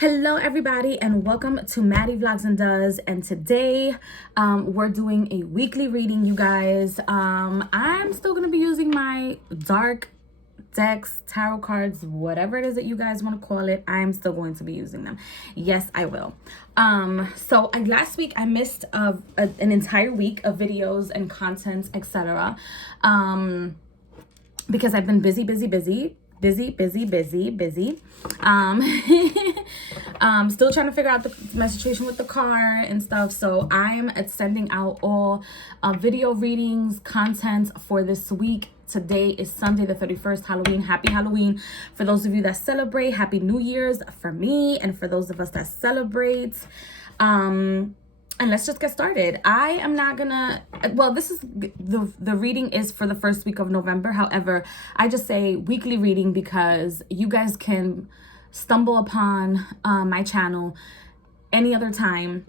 Hello everybody and welcome to Maddie Vlogs and Does, and today we're doing a weekly reading, you guys. I'm still going to be using my dark decks, tarot cards, whatever it is that you guys want to call it. I'm still going to be using them. Yes, I will. Last week I missed an entire week of videos and content, etc. Because I've been busy. Still trying to figure out my situation with the car and stuff. So I'm sending out all video readings, content for this week. Today is Sunday the 31st, Halloween. Happy Halloween for those of you that celebrate. Happy New Year's for me and for those of us that celebrate. And let's just get started. I am not gonna, well, this is, the reading is for the first week of November. However, I just say weekly reading because you guys can stumble upon my channel any other time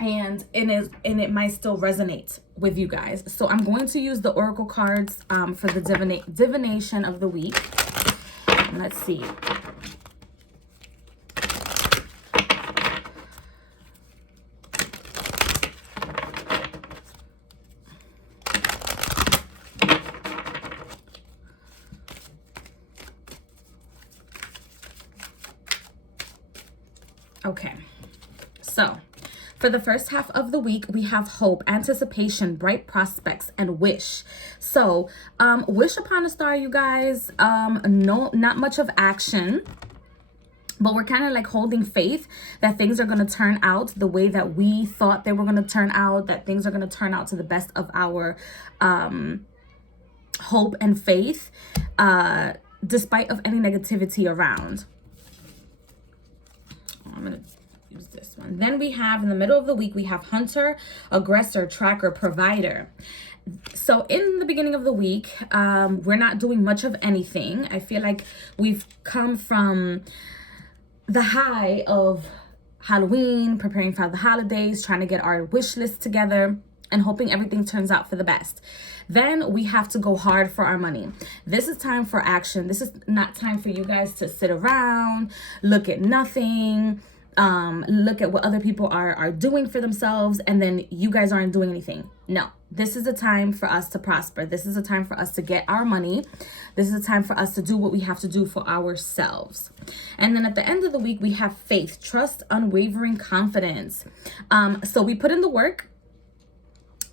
and it might still resonate with you guys. So I'm going to use the oracle cards for the divination of the week. Let's see. Okay, so for the first half of the week, we have hope, anticipation, bright prospects, and wish. So wish upon a star, you guys. No, not much of action, but we're kind of like holding faith that things are going to turn out the way that we thought they were going to turn out, that things are going to turn out to the best of our hope and faith, despite of any negativity around. I'm going to use this one. Then we have in the middle of the week, we have hunter, aggressor, tracker, provider. So in the beginning of the week, we're not doing much of anything. I feel like we've come from the high of Halloween, preparing for the holidays, trying to get our wish list together and hoping everything turns out for the best. Then we have to go hard for our money. This is time for action. This is not time for you guys to sit around, look at nothing, look at what other people are doing for themselves, and then you guys aren't doing anything. No, this is a time for us to prosper. This is a time for us to get our money. This is a time for us to do what we have to do for ourselves. And then at the end of the week, we have faith, trust, unwavering confidence. So we put in the work,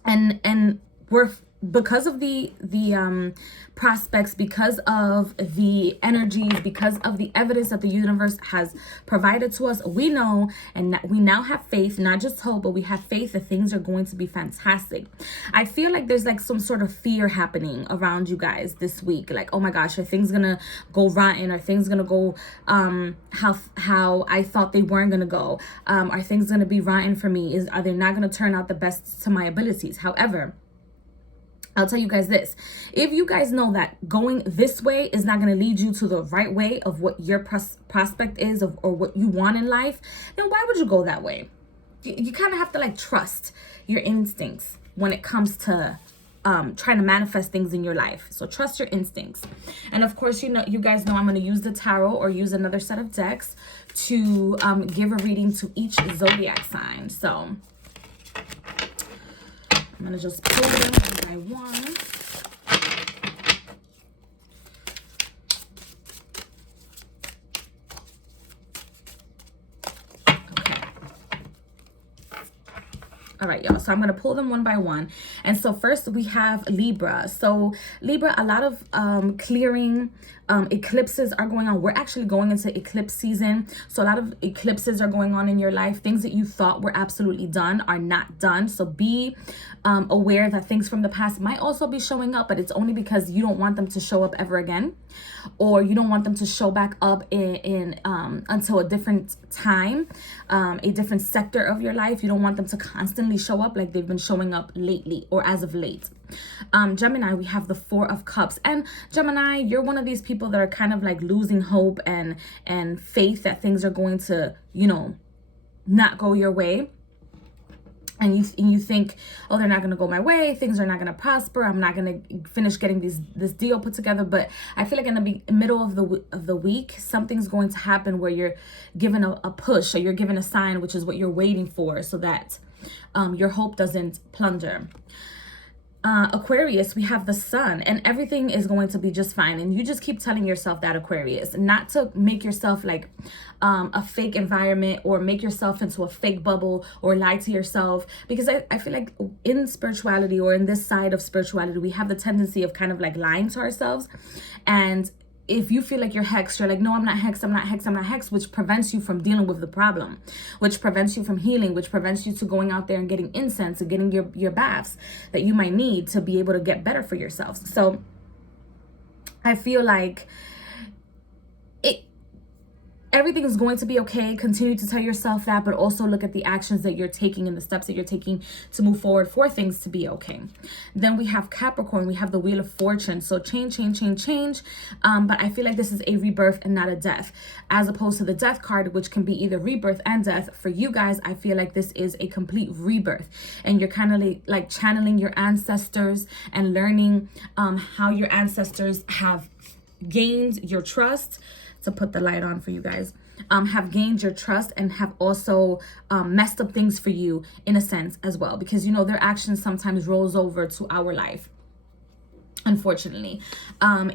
and we're, because of the prospects, because of the energies, because of the evidence that the universe has provided to us, we know, and we now have faith, not just hope, but we have faith that things are going to be fantastic. I feel like there's like some sort of fear happening around you guys this week. Like, oh my gosh, are things gonna go rotten? Are things gonna go how I thought they weren't gonna go? Are things gonna be rotten for me? Are they not gonna turn out the best to my abilities? However, I'll tell you guys this. If you guys know that going this way is not going to lead you to the right way of what your prospect is or what you want in life, then why would you go that way? You kind of have to like trust your instincts when it comes to trying to manifest things in your life. So trust your instincts. And of course, you guys know I'm going to use the tarot or use another set of decks to give a reading to each zodiac sign. So I'm going to just pull them one by one. Okay. All right, y'all. So I'm going to pull them one by one. And so first we have Libra. So Libra, a lot of clearing, eclipses are going on. We're actually going into eclipse season. So a lot of eclipses are going on in your life. Things that you thought were absolutely done are not done. So be aware that things from the past might also be showing up, but it's only because you don't want them to show up ever again, or you don't want them to show back up in until a different time, a different sector of your life. You don't want them to constantly show up like they've been showing up lately or as of late. Gemini, we have the Four of Cups. And Gemini, you're one of these people that are kind of like losing hope and faith that things are going to, not go your way. and you think, oh, they're not going to go my way, things are not going to prosper, I'm not going to finish getting this deal put together. But I feel like in the middle of the week, something's going to happen where you're given a push, or you're given a sign, which is what you're waiting for, so that your hope doesn't plunder. Aquarius, we have the sun, and everything is going to be just fine. And you just keep telling yourself that, Aquarius, not to make yourself like a fake environment, or make yourself into a fake bubble, or lie to yourself. Because I feel like in spirituality, or in this side of spirituality, we have the tendency of kind of like lying to ourselves. And if you feel like you're hexed, you're like, no, I'm not hexed, I'm not hexed, I'm not hexed, which prevents you from dealing with the problem, which prevents you from healing, which prevents you to going out there and getting incense and getting your baths that you might need to be able to get better for yourselves. So I feel like everything is going to be okay. Continue to tell yourself that, but also look at the actions that you're taking and the steps that you're taking to move forward for things to be okay. Then we have Capricorn. We have the Wheel of Fortune. So change. But I feel like this is a rebirth and not a death, as opposed to the Death card, which can be either rebirth and death. For you guys, I feel like this is a complete rebirth, and you're kind of like channeling your ancestors and learning how your ancestors have gained your trust. To put the light on for you guys, have gained your trust, and have also messed up things for you in a sense as well, because you know their actions sometimes rolls over to our life, unfortunately.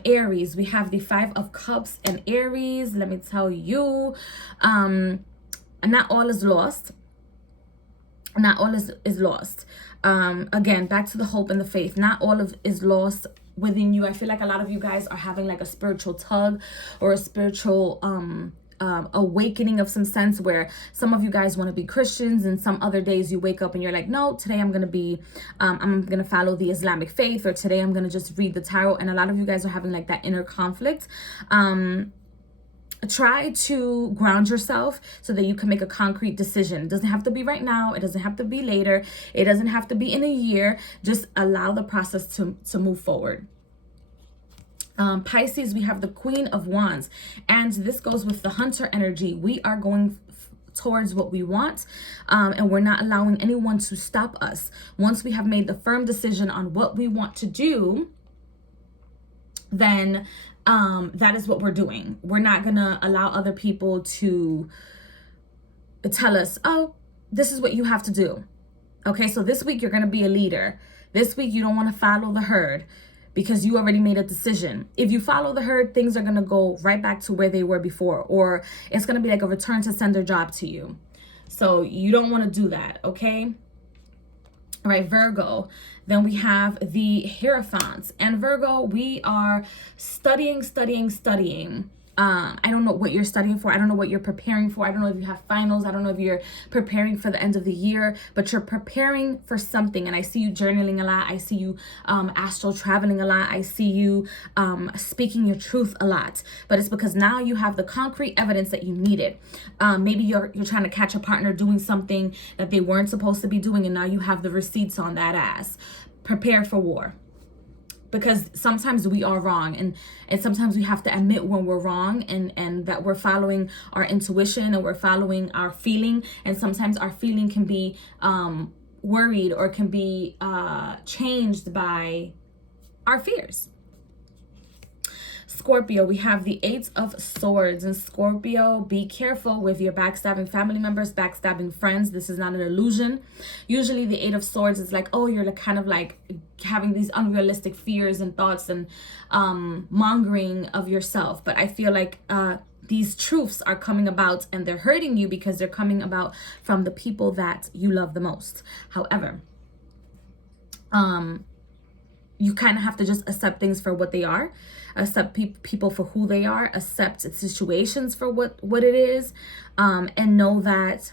Aries, we have the 5 of Cups, and Aries, let me tell you, not all is lost. Not all is lost. Again, back to the hope and the faith. Not all is lost within you. I feel like a lot of you guys are having like a spiritual tug, or a spiritual awakening of some sense, where some of you guys want to be Christians, and some other days you wake up and you're like, no, today I'm gonna be I'm gonna follow the Islamic faith, or today I'm gonna just read the tarot. And a lot of you guys are having like that inner conflict. Try to ground yourself so that you can make a concrete decision. It doesn't have to be right now. It doesn't have to be later. It doesn't have to be in a year. Just allow the process to move forward. Pisces, we have the Queen of Wands, and this goes with the Hunter energy. We are going towards what we want, and we're not allowing anyone to stop us. Once we have made the firm decision on what we want to do, then that is what we're doing. We're not gonna allow other people to tell us, oh, this is what you have to do. Okay, so this week you're gonna be a leader. This week you don't want to follow the herd, because you already made a decision. If you follow the herd, things are gonna go right back to where they were before, or it's gonna be like a return to sender job to you. So you don't want to do that, okay? All right, Virgo. Then we have the Hierophants. And Virgo, we are studying. I don't know what you're studying for. I don't know what you're preparing for. I don't know if you have finals. I don't know if you're preparing for the end of the year, but you're preparing for something. And I see you journaling a lot. I see you astral traveling a lot. I see you speaking your truth a lot. But it's because now you have the concrete evidence that you needed. Maybe you're trying to catch a partner doing something that they weren't supposed to be doing, and now you have the receipts on that ass. Prepare for war. Because sometimes we are wrong, and sometimes we have to admit when we're wrong, and that we're following our intuition, and we're following our feeling. And sometimes our feeling can be worried, or can be changed by our fears. Scorpio, we have the 8 of Swords. And Scorpio, be careful with your backstabbing family members, backstabbing friends. This is not an illusion. Usually the 8 of Swords is like, oh, you're kind of like having these unrealistic fears and thoughts, and mongering of yourself. But I feel like these truths are coming about, and they're hurting you because they're coming about from the people that you love the most. However, you kind of have to just accept things for what they are, accept people for who they are, accept situations for what it is, and know that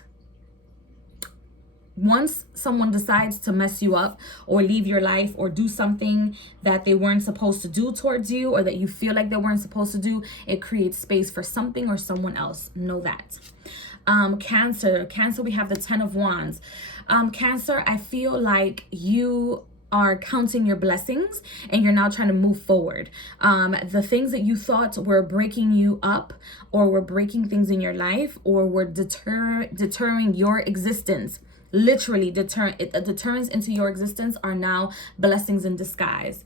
once someone decides to mess you up, or leave your life, or do something that they weren't supposed to do towards you, or that you feel like they weren't supposed to do, it creates space for something or someone else. Know that. Cancer, we have the 10 of Wands. Cancer, I feel like you are counting your blessings, and you're now trying to move forward. The things that you thought were breaking you up, or were breaking things in your life, or were deterring your existence, literally deterrence into your existence are now blessings in disguise.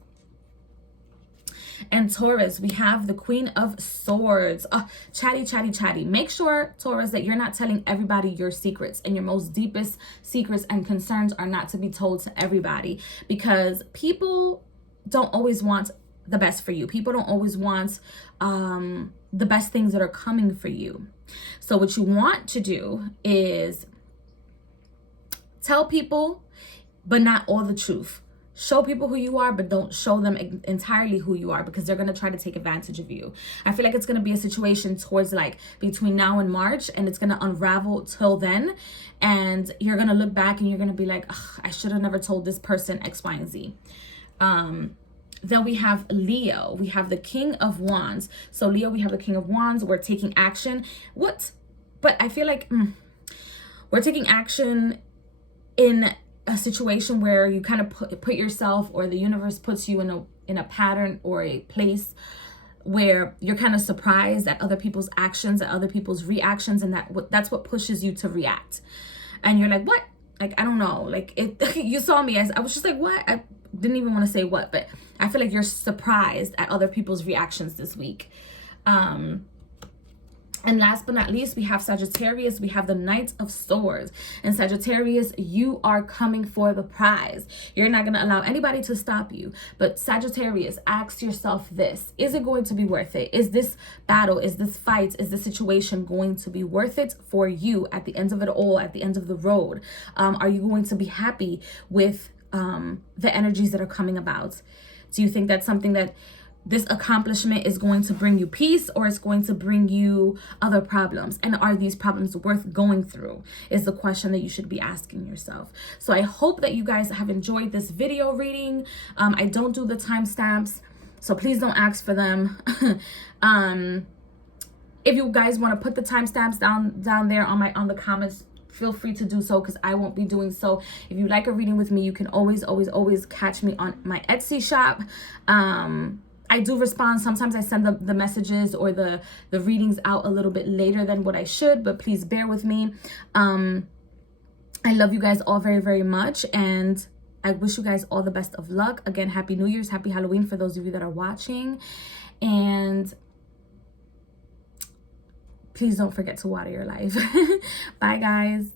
And Taurus, we have the Queen of Swords. Chatty. Make sure, Taurus, that you're not telling everybody your secrets, and your most deepest secrets and concerns are not to be told to everybody, because people don't always want the best for you. People don't always want the best things that are coming for you. So what you want to do is tell people, but not all the truth. Show people who you are, but don't show them entirely who you are, because they're going to try to take advantage of you. I feel like it's going to be a situation towards like between now and March, and it's going to unravel till then. And you're going to look back and you're going to be like, I should have never told this person X, Y, and Z. Then we have Leo. We have the King of Wands. So Leo, we have the King of Wands. We're taking action. But I feel like we're taking action in a situation where you kind of put yourself, or the universe puts you in a pattern or a place where you're kind of surprised at other people's actions, at other people's reactions, and that's what pushes you to react. And you're like, what? Like, I don't know. Like, you saw me as I was just like, what? I didn't even want to say what, but I feel like you're surprised at other people's reactions this week. And last but not least, we have Sagittarius. We have the Knight of Swords. And Sagittarius, you are coming for the prize. You're not going to allow anybody to stop you. But Sagittarius, ask yourself this. Is it going to be worth it? Is this battle, is this fight, is this situation going to be worth it for you at the end of it all, at the end of the road? Are you going to be happy with the energies that are coming about? Do you think that's something that this accomplishment is going to bring you peace, or it's going to bring you other problems? And are these problems worth going through, is the question that you should be asking yourself. So I hope that you guys have enjoyed this video reading. I don't do the timestamps, so please don't ask for them. If you guys want to put the timestamps down there on the comments, feel free to do so, because I won't be doing so. If you like a reading with me, you can always catch me on my Etsy shop. I do respond. Sometimes I send the messages or the readings out a little bit later than what I should, but please bear with me. I love you guys all very, very much, and I wish you guys all the best of luck. Again, Happy New Year's, Happy Halloween for those of you that are watching, and please don't forget to water your life. Bye, guys.